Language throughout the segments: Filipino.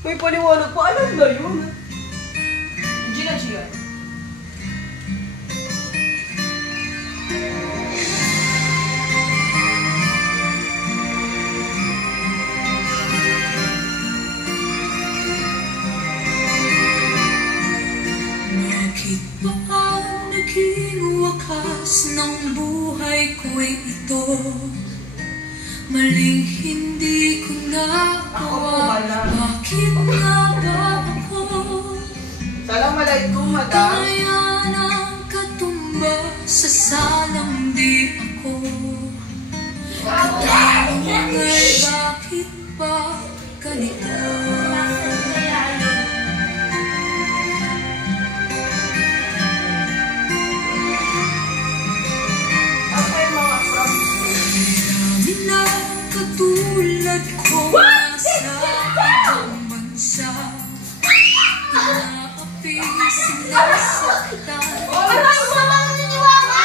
May paliwanag pa. Alam na yun. Gina. Bakit ba ang naging wakas ng buhay ko'y ito? Maling hindi ko nagawa. Bakit nga ba ako kaya ng katumba sa salang di ako? Kaya bakit ba ganito? Katulad ko nasa ibang bansa, inaapi sinasaktan. Ano yung mama mo niniwala?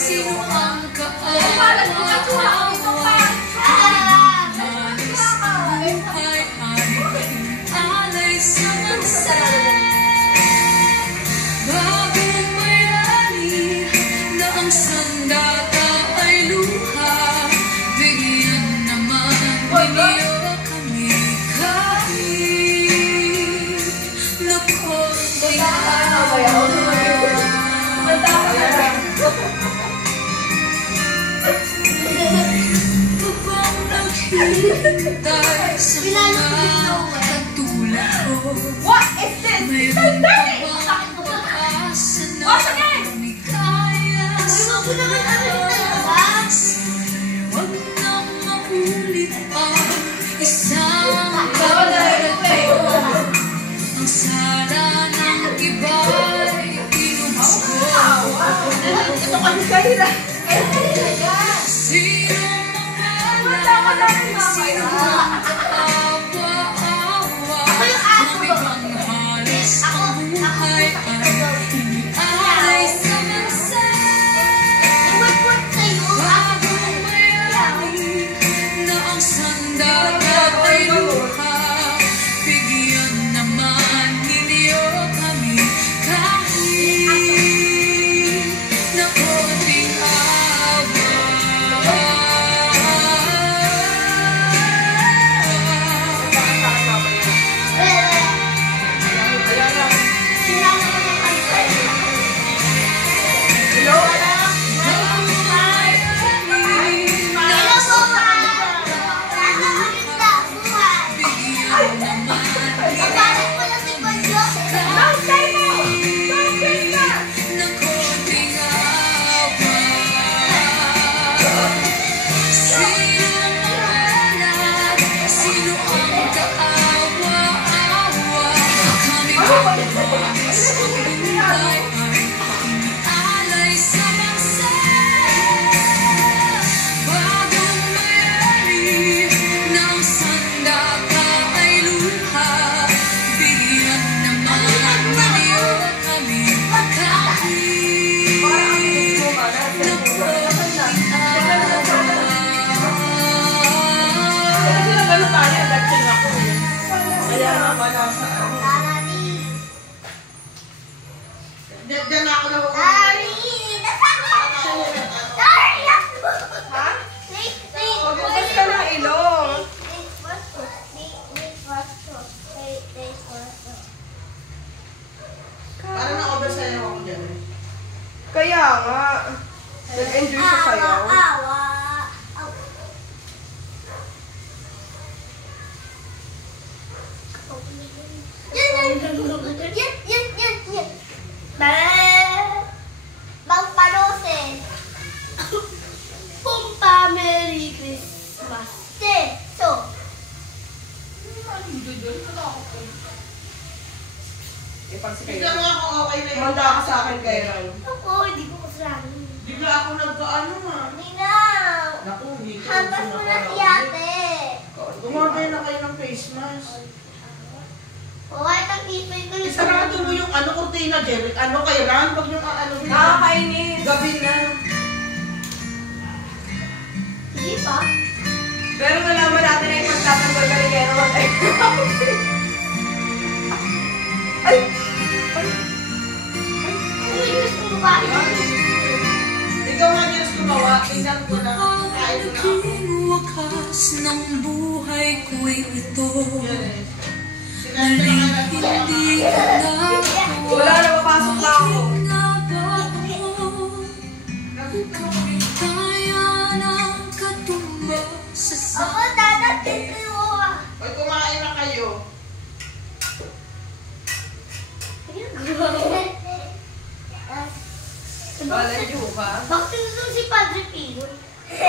Sino ang kaawa-awa? Halos buhay ay alay sa bansa. Bagong bayani na ang sandata ay luha. Bigyan naman ninyo kami kahit nakonti hintay sa mga katulad ko. What is this? Mayroon pa bang pag-asa na may kaya sa bukas? Huwag nang maulit ang isang karanasan. Ang sala ng iba'y tinubos ko. Ito kasi kahira. Sino sino ang kaawa-awa? Kami bang halos ang buhay ay alay sa bansa? Bagong bayani na ang sandata ay luha. Bigyan naman ninyo kami kahit na konting awa. Diyan ako na huwag. Magbukas ka ng ilong. Parang na-oversell ako dyan. Kaya nga. Nag-enjoy sa sayaw. Pumpa, Merry Christmas. So. Bigla mo ako okay na yun. Manda ka sa akin, Kairan. Ako, hindi ko kasalanan. Bigla ako nagkaano nga. Hindi na. Naku, hindi ka. Hampas mo na si ate. Umorder na kayo ng face mask. Huwag ang tipay ko yung... Isarado mo yung ano, kurtina, Jerry. Ano kay Ran? Pag yung ano, Nakakainis. gabi na. Hindi pa. Pero nalaman natin na yung pagtatanggol ka ni Kero. Ay! Ano yung gusto mo ba? Ikaw nga Diyos gumawa. Tingnan ko na. Ayaw na ako. Naging wakas ng buhay ko'y ito. Yan eh. Naling hindi ka na Wala na, papasok na ako.